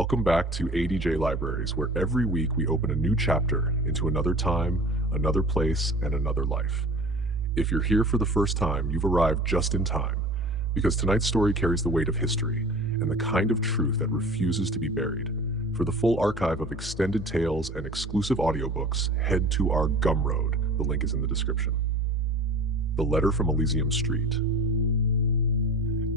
Welcome back to ADJ Libraries, where every week we open a new chapter into another time, another place, and another life. If you're here for the first time, you've arrived just in time, because tonight's story carries the weight of history and the kind of truth that refuses to be buried. For the full archive of extended tales and exclusive audiobooks, head to our Gumroad. The link is in the description. The Letter from Elysium Street.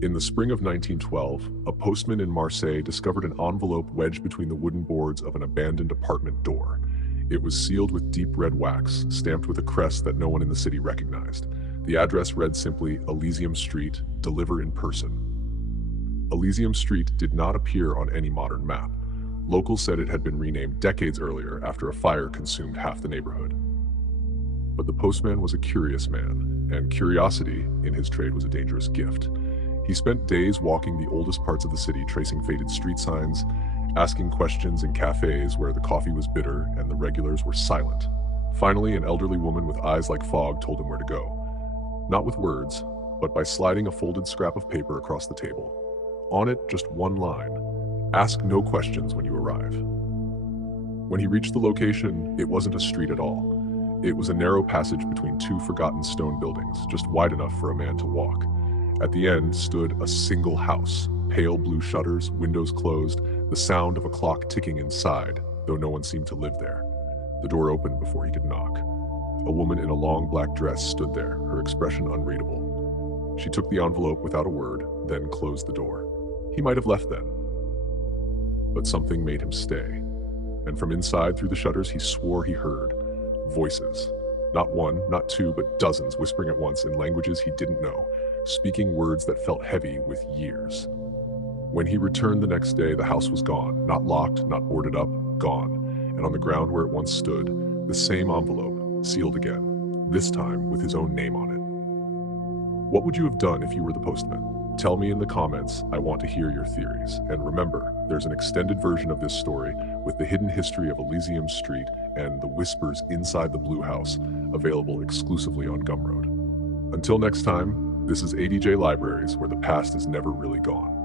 In the spring of 1912, a postman in Marseille discovered an envelope wedged between the wooden boards of an abandoned apartment door. It was sealed with deep red wax, stamped with a crest that no one in the city recognized. The address read simply, Elysium Street, deliver in person. Elysium Street did not appear on any modern map. Locals said it had been renamed decades earlier after a fire consumed half the neighborhood. But the postman was a curious man, and curiosity in his trade was a dangerous gift. He spent days walking the oldest parts of the city, tracing faded street signs, asking questions in cafes where the coffee was bitter and the regulars were silent. Finally, an elderly woman with eyes like fog told him where to go. Not with words, but by sliding a folded scrap of paper across the table. On it, just one line: ask no questions when you arrive. When he reached the location, it wasn't a street at all. It was a narrow passage between two forgotten stone buildings, just wide enough for a man to walk. At the end stood a single house, pale blue shutters, windows closed, the sound of a clock ticking inside, though no one seemed to live there. The door opened before he could knock. A woman in a long black dress stood there, her expression unreadable. She took the envelope without a word, then closed the door. He might have left then. But something made him stay. And from inside, through the shutters, he swore he heard voices. Not one, not two, but dozens whispering at once in languages he didn't know, speaking words that felt heavy with years. When he returned the next day, the house was gone, not locked, not boarded up, gone. And on the ground where it once stood, the same envelope, sealed again, this time with his own name on it. What would you have done if you were the postman? Tell me in the comments. I want to hear your theories. And remember, there's an extended version of this story with the hidden history of Elysium Street and the whispers inside the Blue House, available exclusively on Gumroad. Until next time, this is ADJ Libraries, where the past is never really gone.